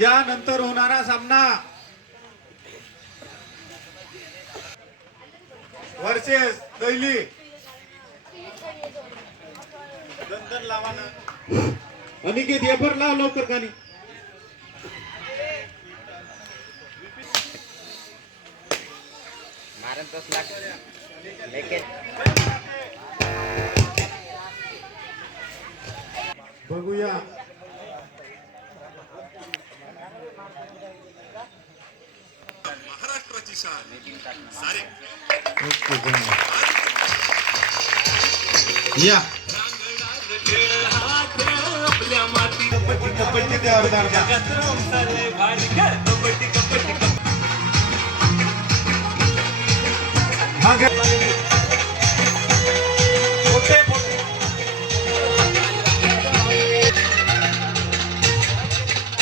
यानंतर होणारा सामना वर्सेस दैली. दंदन लावा ना अनिकेत एफर लाव लवकर कानी. बघूया महाराष्ट्राची शान सारे या आपल्या माती कबड्डी द्यावर दारदा. हा घे.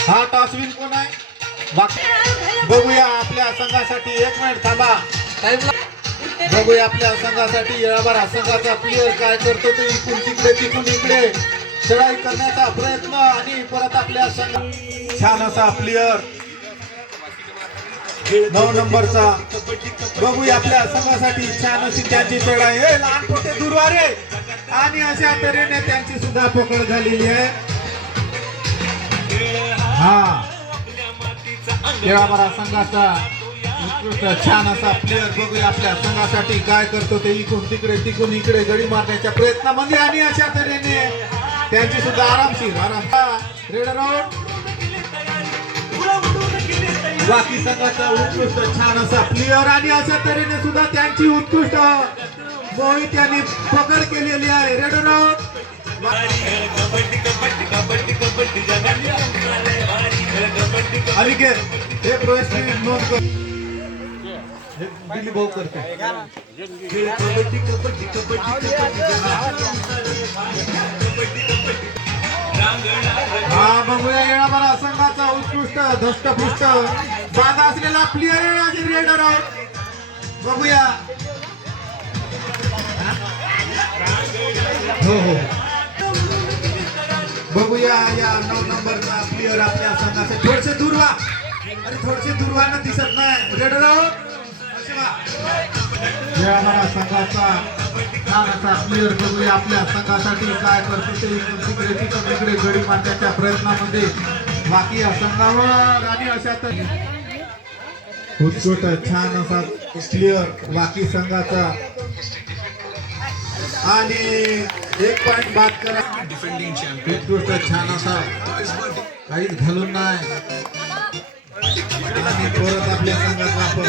हा टॉसविन कोण आहे? बघूया आपल्या संघासाठी 1 मिनिट थांबा. बघूया आपल्या संघासाठी येळाबारा संघाचा प्लेयर काय करतो ते. इकडून तिकडे तिकडून इकडे चढाई करण्याचा प्रयत्न आणि परत आपल्या संघ छान असा प्लेयर 9 नंबरचा. बघूया आपल्या संघासाठी छान अशी त्यांची चढाई. लहान पोटे दुर्वारे आणि अशा तऱ्हेने त्यांची सुद्धा पकड झालेली आहे. हा येळाबारा संघाचा उत्कृष्ट छान असा प्लेयर. बघूया आपल्या संघासाठी काय करतो ते. इकडून तिकडे तिकडून इकडे गडी मारण्याच्या प्रयत्नामध्ये आणि अशा तऱ्हेने त्यांची सुद्धा आरामशीर रेड राऊंड. बाकी संघाचा उत्कृष्ट छान असा प्लेयर आणि अशा तऱ्हेने सुद्धा त्यांची उत्कृष्ट मोहित यांनी पकड केलेली आहे. Red round. अनिकेत हे प्रवेश नोंद कर. दिल्ली भाऊ करते. हा बघूया येळाबारा संघाचा उत्कृष्ट धष्टपुष्ट जागा असलेला प्लेयर रेड राऊंड. बघूया. हो हो बघूया या 9 नंबरचा प्लेयर आपल्या संघाचा. थोडसे दूर व्हा. अरे थोडसे दूर व्हा ना, दिसत नाही. Red round. येळाबारा संघाचा छान असा प्लेयर. बघूया आपल्या संघासाठी काय करतो ते. तिकडे तिकडे गडी मारण्याच्या प्रयत्नामध्ये बाकी या संघावर आणि अशा तर उत्कृष्ट छान असा प्लेयर बाकी संघाचा. आणि 1 पॉइंट बाद करा. डिफेंडिंग चॅम्पियन उत्कृष्ट छान असा काहीच घालून नाही आणि परत आपल्या संघात वापस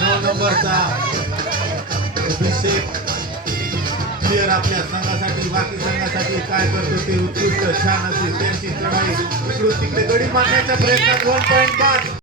9 नंबरचा अभिषेक प्लेयर आपल्या संघासाठी बाकी संघासाठी काय करतो ते. उत्कृष्ट छान असे त्यांची चढाई. इकडून तिकडे गडी मारण्याच्या प्रयत्नात 1 पॉइंट बाद.